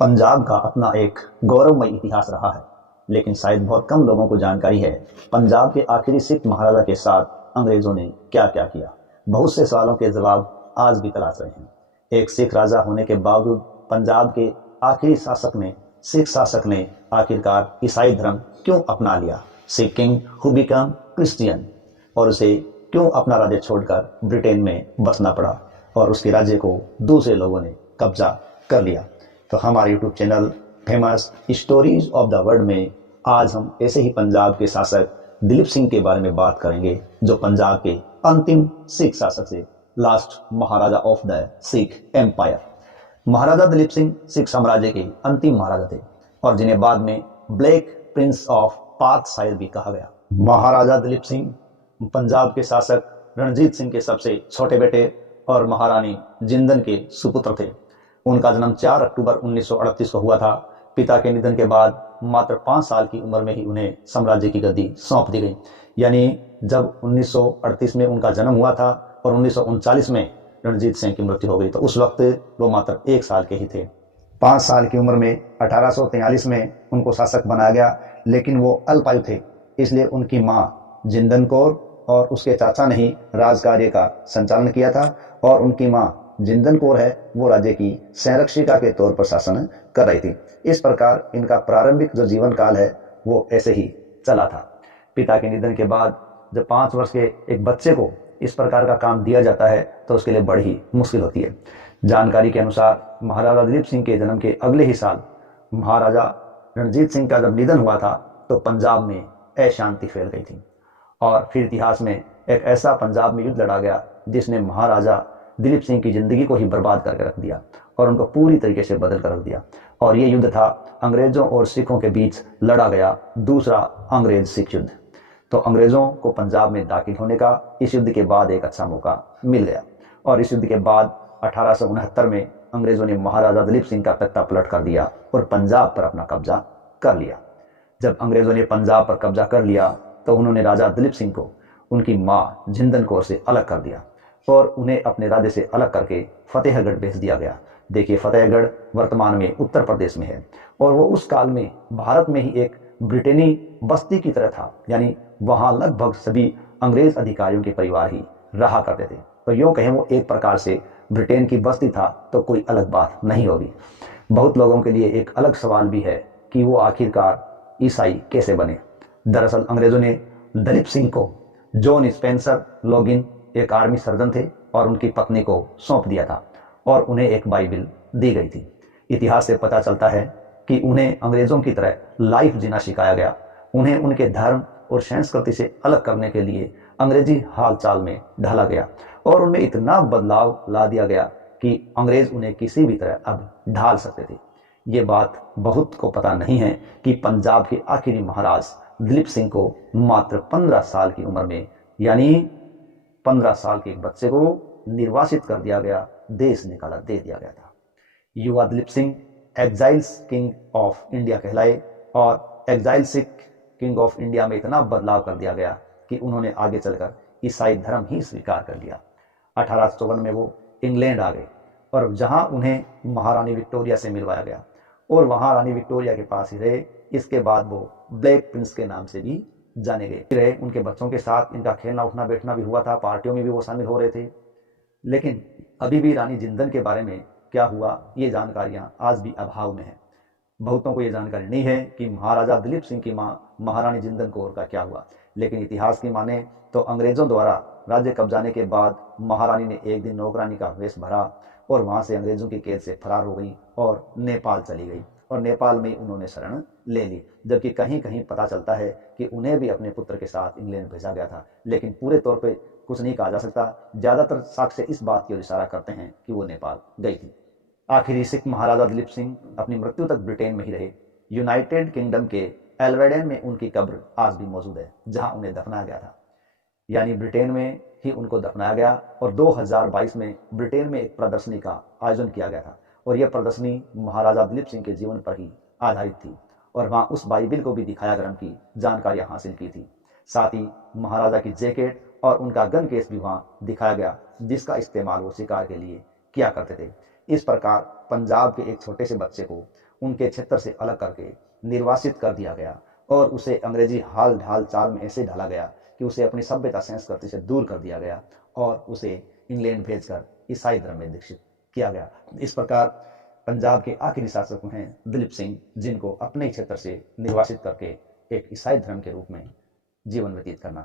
पंजाब का अपना एक गौरवमय इतिहास रहा है, लेकिन शायद बहुत कम लोगों को जानकारी है पंजाब के आखिरी सिख महाराजा के साथ अंग्रेजों ने क्या क्या किया। बहुत से सवालों के जवाब आज भी तलाश रहे हैं। एक सिख राजा होने के बावजूद पंजाब के आखिरी सिख शासक ने आखिरकार ईसाई धर्म क्यों अपना लिया? Sikh king who become Christian, और उसे क्यों अपना राज्य छोड़कर ब्रिटेन में बसना पड़ा और उसके राज्य को दूसरे लोगों ने कब्जा कर लिया। तो हमारे YouTube channel famous stories of the world में आज हम ऐसे ही पंजाब के शासक दिलीप सिंह के बारे में बात करेंगे, जो पंजाब के अंतिम सिख शासक थे, last Maharaja of the Sikh empire. Maharaja Dilip Singh Sikh साम्राज्य के अंतिम महाराजा थे और जिन्हें बाद में ब्लैक प्रिंस ऑफ पार्कशायर भी कहा गया। महाराजा दिलीप सिंह पंजाब के शासक रणजीत सिंह के सबसे छोटे बेटे और महारानी जिंदन के सुपुत्र थे। उनका जन्म 4 अक्टूबर 1938 को हुआ था। पिता के निधन के बाद मात्र 5 साल की उम्र में ही उन्हें साम्राज्य की गद्दी सौंप दी गई। यानी जब 1938 में उनका जन्म हुआ था और 1939 में रणजीत सिंह की मृत्यु हो गई, तो उस वक्त वो मात्र 1 साल के ही थे। 5 साल की उम्र में 1843 में उनको शासक बनाया गया, लेकिन वो अल्पायु थे, इसलिए उनकी माँ जिंदन कौर और उसके चाचा ने ही राजकार्य का संचालन किया था, और उनकी माँ जिंदन कौर है वो राज्य की संरक्षिका के तौर पर शासन कर रही थी। इस प्रकार इनका प्रारंभिक जो जीवन काल है वो ऐसे ही चला था। पिता के निधन के बाद जब 5 वर्ष के एक बच्चे को इस प्रकार का काम दिया जाता है तो उसके लिए बड़ी ही मुश्किल होती है। जानकारी के अनुसार महाराजा दिलीप सिंह के जन्म के अगले ही साल महाराजा रणजीत सिंह का जब निधन हुआ था तो पंजाब में अशांति फैल गई थी, और फिर इतिहास में एक ऐसा पंजाब में युद्ध लड़ा गया जिसने महाराजा दिलीप सिंह की जिंदगी को ही बर्बाद करके रख दिया और उनको पूरी तरीके से बदल कर रख दिया। और ये युद्ध था अंग्रेजों और सिखों के बीच लड़ा गया दूसरा अंग्रेज सिख युद्ध। तो अंग्रेजों को पंजाब में दाखिल होने का इस युद्ध के बाद एक अच्छा मौका मिल गया, और इस युद्ध के बाद 1869 में अंग्रेजों ने महाराजा दिलीप सिंह का तख्ता पलट कर दिया और पंजाब पर अपना कब्जा कर लिया। जब अंग्रेजों ने पंजाब पर कब्जा कर लिया तो उन्होंने राजा दिलीप सिंह को उनकी माँ जिंदन कौर से अलग कर दिया और उन्हें अपने राज्य से अलग करके फतेहगढ़ भेज दिया गया। देखिए, फतेहगढ़ वर्तमान में उत्तर प्रदेश में है, और वो उस काल में भारत में ही एक ब्रिटेनी बस्ती की तरह था। यानी वहाँ लगभग सभी अंग्रेज अधिकारियों के परिवार ही रहा करते थे। तो यूँ कहें वो एक प्रकार से ब्रिटेन की बस्ती था, तो कोई अलग बात नहीं होगी। बहुत लोगों के लिए एक अलग सवाल भी है कि वो आखिरकार ईसाई कैसे बने। दरअसल अंग्रेजों ने दलीप सिंह को जॉन स्पेंसर लॉगिन, एक आर्मी सर्जन थे, और उनकी पत्नी को सौंप दिया था और उन्हें एक बाइबिल दी गई थी। इतिहास से पता चलता है कि उन्हें अंग्रेजों की तरह लाइफ जीना सिखाया गया। उन्हें उनके धर्म और संस्कृति से अलग करने के लिए अंग्रेजी हाल चाल में ढाला गया और उनमें इतना बदलाव ला दिया गया कि अंग्रेज उन्हें किसी भी तरह अब ढाल सकते थे। ये बात बहुत को पता नहीं है कि पंजाब के आखिरी महाराज दिलीप सिंह को मात्र 15 साल की उम्र में, यानी 15 साल के एक बच्चे को निर्वासित कर दिया गया, देश निकाला दे दिया गया था। युवा Dilip Singh exiles king of India कहलाए, और exile Sikh king of India में इतना बदलाव कर दिया गया कि उन्होंने आगे चलकर ईसाई धर्म ही स्वीकार कर लिया। 1854 में वो इंग्लैंड आ गए, और जहां उन्हें महारानी विक्टोरिया से मिलवाया गया और वहां रानी विक्टोरिया के पास ही रहे। इसके बाद वो ब्लैक प्रिंस के नाम से भी जाने गए रहे। उनके बच्चों के साथ इनका खेलना उठना बैठना भी हुआ था, पार्टियों में भी वो शामिल हो रहे थे। लेकिन अभी भी रानी जिंदन के बारे में क्या हुआ, ये जानकारियां आज भी अभाव में है। बहुतों को ये जानकारी नहीं है कि महाराजा दिलीप सिंह की मां महारानी जिंदन कौर का क्या हुआ। लेकिन इतिहास की माने तो अंग्रेजों द्वारा राज्य कब्जाने के बाद महारानी ने एक दिन नौकरानी का वेश भरा और वहां से अंग्रेजों की कैद से फरार हो गई और नेपाल चली गई, और नेपाल में उन्होंने शरण ले ली। जबकि कहीं कहीं पता चलता है कि उन्हें भी अपने पुत्र के साथ इंग्लैंड भेजा गया था, लेकिन पूरे तौर पे कुछ नहीं कहा जा सकता। ज्यादातर साक्ष्य इस बात की ओर इशारा करते हैं कि वो नेपाल गई थी। आखिरी सिख महाराजा दिलीप सिंह अपनी मृत्यु तक ब्रिटेन में ही रहे। यूनाइटेड किंगडम के एल्वेडेन में उनकी कब्र आज भी मौजूद है, जहां उन्हें दफनाया गया था। यानी ब्रिटेन में ही उनको दफनाया गया, और 2022 में ब्रिटेन में एक प्रदर्शनी का आयोजन किया गया था, और यह प्रदर्शनी महाराजा दिलीप सिंह के जीवन पर ही आधारित थी, और वहां उस बाइबिल को भी दिखाया गया, की जानकारियां हासिल की थी। साथ ही महाराजा की जैकेट और उनका गन केस भी वहां दिखाया गया, जिसका इस्तेमाल वो शिकार के लिए किया करते थे। इस प्रकार पंजाब के एक छोटे से बच्चे को उनके क्षेत्र से अलग करके निर्वासित कर दिया गया और उसे अंग्रेजी हाल ढाल चाल में ऐसे ढाला गया कि उसे अपनी सभ्यता संस्कृति से दूर कर दिया गया और उसे इंग्लैंड भेजकर ईसाई धर्म में दीक्षित किया गया। इस प्रकार पंजाब के आखिरी शासक हैं दिलीप सिंह, जिनको अपने क्षेत्र से निर्वासित करके एक ईसाई धर्म के रूप में जीवन व्यतीत करना